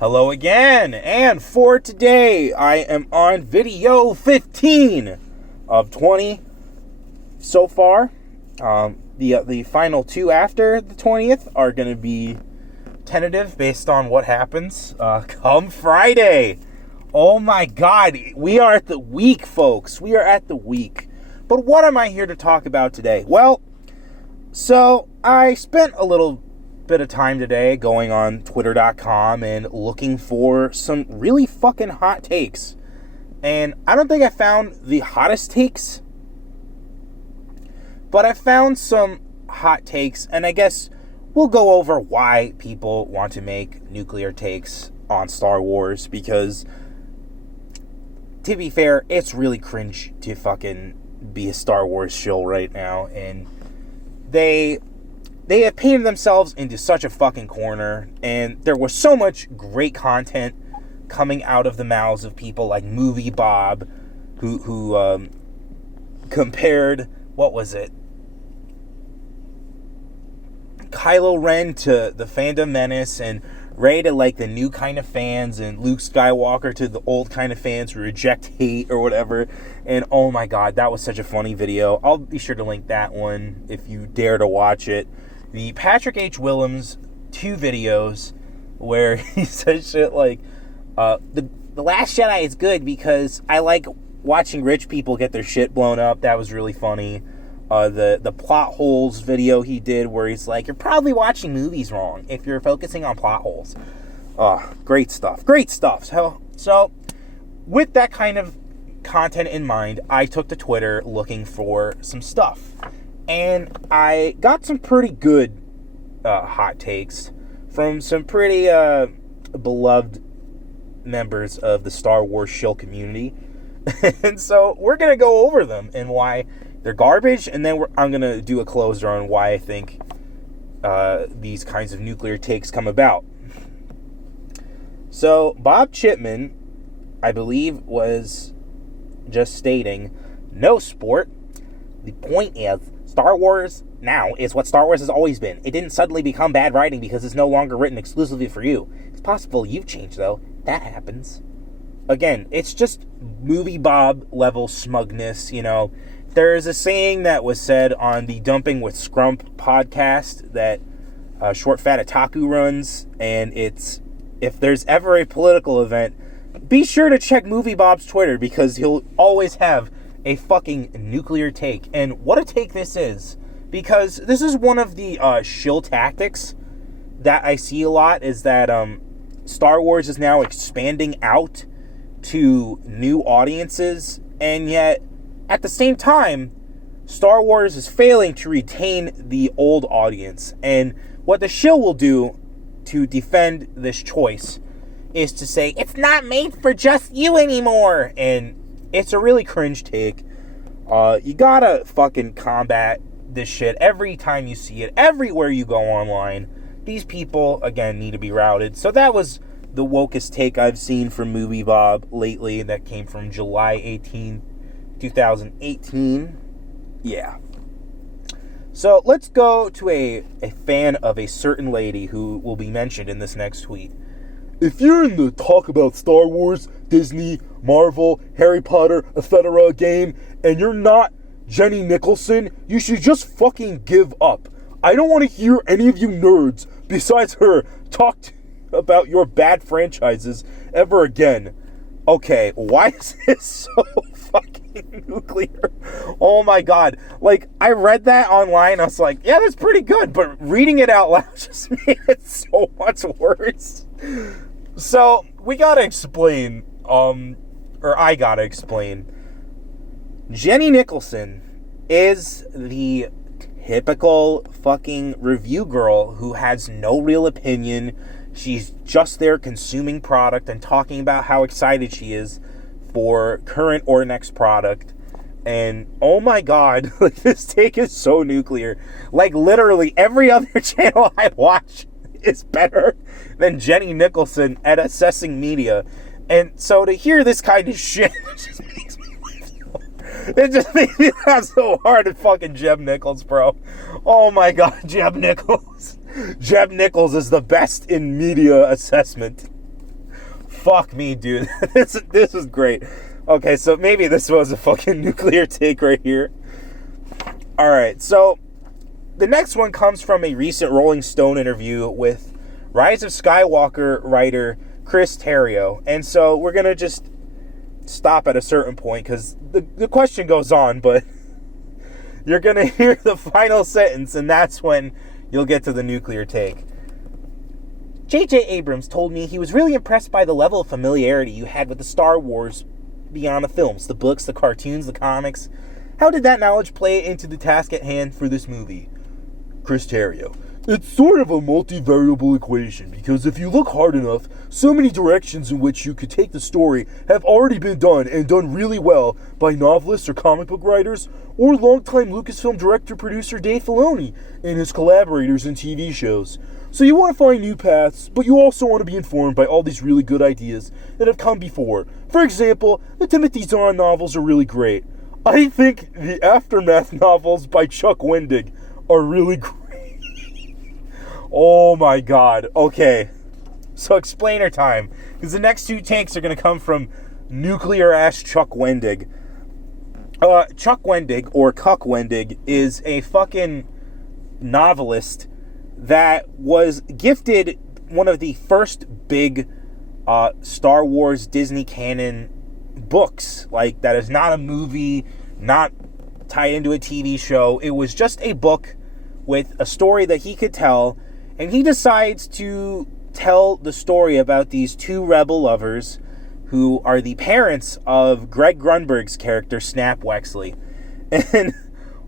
Hello again, and for today, I am on video 15 of 20 so far. The final two after the 20th are going to be tentative based on what happens come Friday. Oh my God, we are at the week, folks. We are at the week. But what am I here to talk about today? Well, so I spent a little bit of time today going on twitter.com and looking for some really fucking hot takes. And I don't think I found the hottest takes, but I found some hot takes, and I guess we'll go over why people want to make nuclear takes on Star Wars, because to be fair, it's really cringe to fucking be a Star Wars shill right now, and they have painted themselves into such a fucking corner, and there was so much great content coming out of the mouths of people like Movie Bob, who compared, what was it, Kylo Ren to the Phantom Menace, and Rey to like the new kind of fans, and Luke Skywalker to the old kind of fans who reject hate or whatever. And oh my God, that was such a funny video. I'll be sure to link that one if you dare to watch it. The Patrick H. Willems 2 videos where he says shit like, the Last Jedi is good because I like watching rich people get their shit blown up. That was really funny. The plot holes video he did where he's like, you're probably watching movies wrong if you're focusing on plot holes. Great stuff. Great stuff. So with that kind of content in mind, I took to Twitter looking for some stuff. And I got some pretty good hot takes from some pretty beloved members of the Star Wars shill community. And so we're going to go over them and why they're garbage, and then I'm going to do a closer on why I think these kinds of nuclear takes come about. So Bob Chipman, I believe, was just stating, no sport. The point is, Star Wars now is what Star Wars has always been. It didn't suddenly become bad writing because it's no longer written exclusively for you. It's possible you've changed, though. That happens. Again, it's just Movie Bob level smugness, you know. There's a saying that was said on the Dumping with Scrump podcast that Short Fat Otaku runs, and it's, if there's ever a political event, be sure to check Movie Bob's Twitter, because he'll always have a fucking nuclear take. And what a take this is, because this is one of the shill tactics that I see a lot, is that Star Wars is now expanding out to new audiences, and yet at the same time, Star Wars is failing to retain the old audience. And what the shill will do to defend this choice is to say, it's not made for just you anymore. And it's a really cringe take. You gotta fucking combat this shit every time you see it, everywhere you go online. These people, again, need to be routed. So that was the wokest take I've seen from Movie Bob lately. That came from July 18th. 2018. Yeah. So let's go to a fan of a certain lady who will be mentioned in this next tweet. If you're in the talk about Star Wars, Disney, Marvel, Harry Potter, etc. game, and you're not Jenny Nicholson, you should just fucking give up. I don't want to hear any of you nerds besides her talk about your bad franchises ever again. Okay, why is this so fucking nuclear? Oh my God. Like, I read that online, I was like, yeah, that's pretty good, but reading it out loud just made it so much worse. So, we gotta explain, or I gotta explain. Jenny Nicholson is the typical fucking review girl who has no real opinion. She's just there consuming product and talking about how excited she is for current or next product. And oh my God, like, this take is so nuclear. Like, literally every other channel I watch is better than Jenny Nicholson at assessing media. And so to hear this kind of shit, it just makes me laugh so hard at fucking Jeb Nichols, bro. Oh my God, Jeb Nichols. Jeb Nichols is the best in media assessment. Fuck me, dude. This was great. Okay, so maybe this was a fucking nuclear take right here. Alright, so the next one comes from a recent Rolling Stone interview with Rise of Skywalker writer Chris Terrio. And so we're going to just stop at a certain point because the question goes on, but you're going to hear the final sentence, and that's when you'll get to the nuclear take. J.J. Abrams told me he was really impressed by the level of familiarity you had with the Star Wars beyond the films, the books, the cartoons, the comics. How did that knowledge play into the task at hand for this movie? Chris Terrio. It's sort of a multivariable equation, because if you look hard enough, so many directions in which you could take the story have already been done, and done really well, by novelists or comic book writers, or longtime Lucasfilm director-producer Dave Filoni and his collaborators in TV shows. So you want to find new paths, but you also want to be informed by all these really good ideas that have come before. For example, the Timothy Zahn novels are really great. I think the Aftermath novels by Chuck Wendig are really great. Oh my god. Okay. So explainer time. Because the next two takes are going to come from nuclear-ass Chuck Wendig. Chuck Wendig, or Cuck Wendig, is a fucking novelist that was gifted one of the first big Star Wars Disney canon books. Like, that is not a movie, not tied into a TV show. It was just a book with a story that he could tell, and he decides to tell the story about these two rebel lovers who are the parents of Greg Grunberg's character, Snap Wexley. And,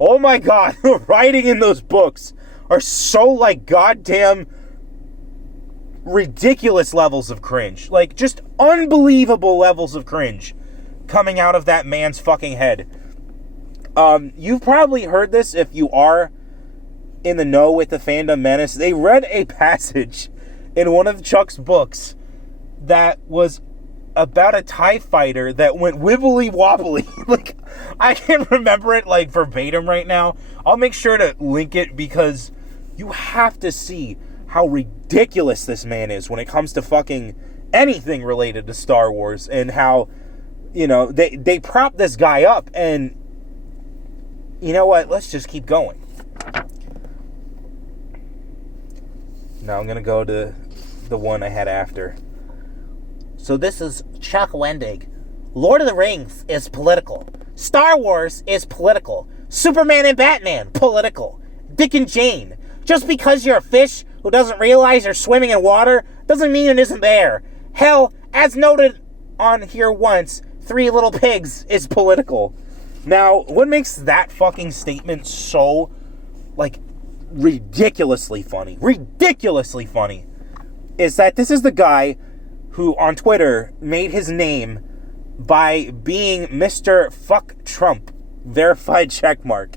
oh my god, the writing in those books are so, like, goddamn ridiculous levels of cringe. Like, just unbelievable levels of cringe coming out of that man's fucking head. You've probably heard this if you are in the know with the Fandom Menace. They read a passage in one of Chuck's books that was about a TIE fighter that went wibbly wobbly. Like, I can't remember it, like, verbatim right now. I'll make sure to link it because you have to see how ridiculous this man is when it comes to fucking anything related to Star Wars, and how, you know, they prop this guy up, and you know what? Let's just keep going. Now I'm going to go to the one I had after. So this is Chuck Wendig. Lord of the Rings is political. Star Wars is political. Superman and Batman, political. Dick and Jane. Just because you're a fish who doesn't realize you're swimming in water doesn't mean it isn't there. Hell, as noted on here once, Three Little Pigs is political. Now, what makes that fucking statement so, like, ridiculously funny is that this is the guy who on Twitter made his name by being Mr. Fuck Trump verified checkmark.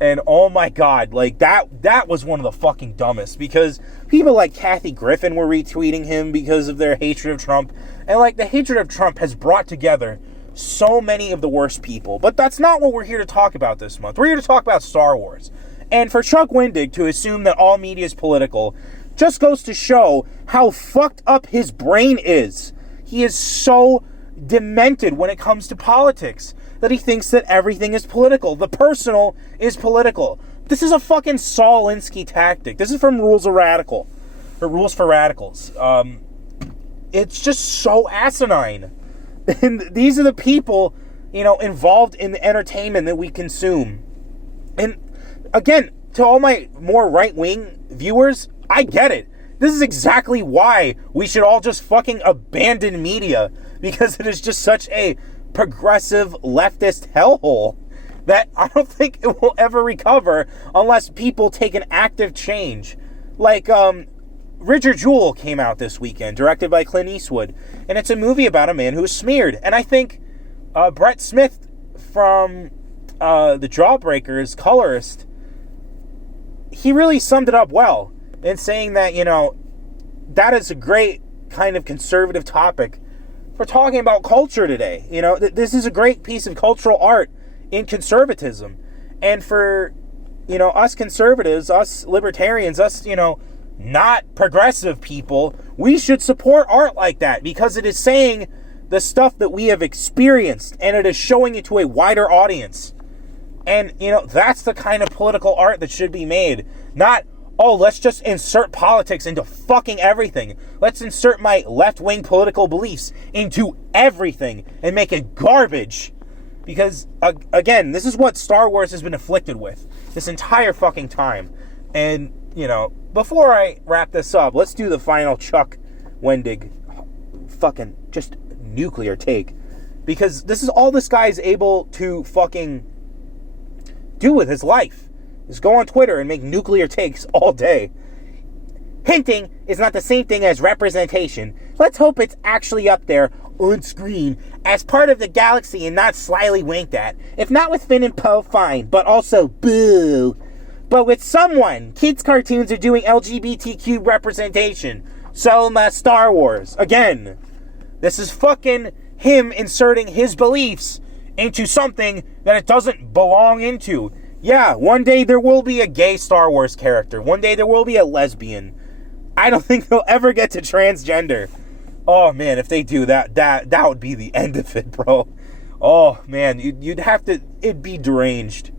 And oh my god, like, that was one of the fucking dumbest, because people like Kathy Griffin were retweeting him because of their hatred of Trump, and like, the hatred of Trump has brought together so many of the worst people. But that's not what we're here to talk about this month. We're here to talk about Star Wars. And for Chuck Wendig to assume that all media is political just goes to show how fucked up his brain is. He is so demented when it comes to politics that he thinks that everything is political. The personal is political. This is a fucking Saul Alinsky tactic. This is from Rules for Radicals. It's just so asinine. And these are the people, you know, involved in the entertainment that we consume. And again, to all my more right-wing viewers, I get it. This is exactly why we should all just fucking abandon media, because it is just such a progressive leftist hellhole that I don't think it will ever recover unless people take an active change. Like, Richard Jewell came out this weekend, directed by Clint Eastwood, and it's a movie about a man who was smeared. And I think Brett Smith from The Jawbreakers, colorist, he really summed it up well in saying that, you know, that is a great kind of conservative topic for talking about culture today. You know, this is a great piece of cultural art in conservatism. And for, you know, us conservatives, us libertarians, us, you know, not progressive people, we should support art like that because it is saying the stuff that we have experienced and it is showing it to a wider audience. And, that's the kind of political art that should be made. Not, oh, let's just insert politics into fucking everything. Let's insert my left-wing political beliefs into everything and make it garbage. Because, again, this is what Star Wars has been afflicted with this entire fucking time. And, before I wrap this up, let's do the final Chuck Wendig fucking just nuclear take. Because this is all this guy is able to fucking do with his life. Is go on Twitter and make nuclear takes all day. Hinting is not the same thing as representation. Let's hope it's actually up there on screen as part of the galaxy and not slyly winked at. If not with Finn and Poe, fine, but also boo. But with someone, kids' cartoons are doing LGBTQ representation. So must Star Wars. Again, this is fucking him inserting his beliefs into something that it doesn't belong into. Yeah, one day there will be a gay Star Wars character. One day there will be a lesbian. I don't think they'll ever get to transgender. Oh, man, if they do that would be the end of it, bro. Oh, man, you'd have to... It'd be deranged.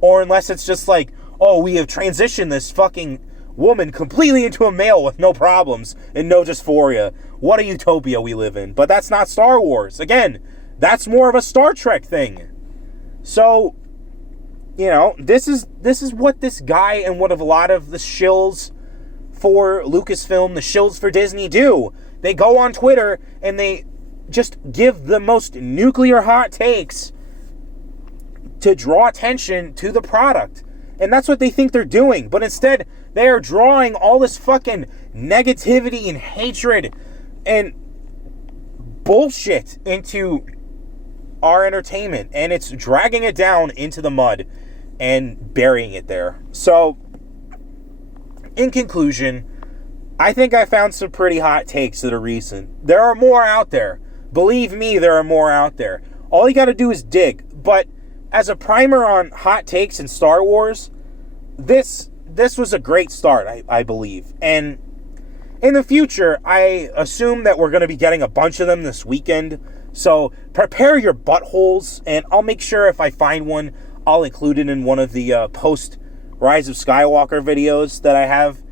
Or unless it's just like, oh, we have transitioned this fucking woman completely into a male with no problems and no dysphoria. What a utopia we live in. But that's not Star Wars. Again, that's more of a Star Trek thing. So, this is what this guy and what a lot of the shills for Lucasfilm, the shills for Disney do. They go on Twitter and they just give the most nuclear hot takes to draw attention to the product. And that's what they think they're doing. But instead, they are drawing all this fucking negativity and hatred and bullshit into our entertainment. And it's dragging it down into the mud and burying it there. So, in conclusion, I think I found some pretty hot takes that are recent. There are more out there. Believe me, there are more out there. All you gotta do is dig. But as a primer on hot takes in Star Wars, this was a great start, I believe. And in the future, I assume that we're going to be getting a bunch of them this weekend. So prepare your buttholes, and I'll make sure if I find one, I'll include it in one of the post Rise of Skywalker videos that I have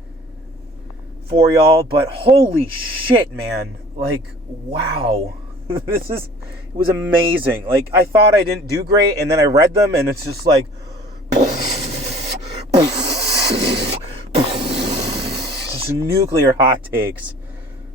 for y'all. But holy shit, man. Like, wow. It was amazing. Like, I thought I didn't do great, and then I read them, and it's just like... just nuclear hot takes.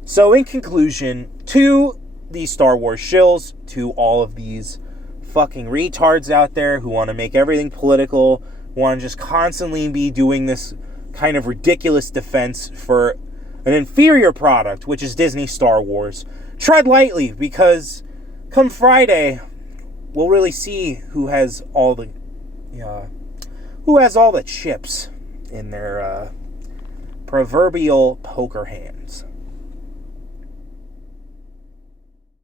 So, in conclusion, to the Star Wars shills, to all of these fucking retards out there who want to make everything political, want to just constantly be doing this kind of ridiculous defense for an inferior product, which is Disney Star Wars, tread lightly, because come Friday, we'll really see who has all the chips in their proverbial poker hands.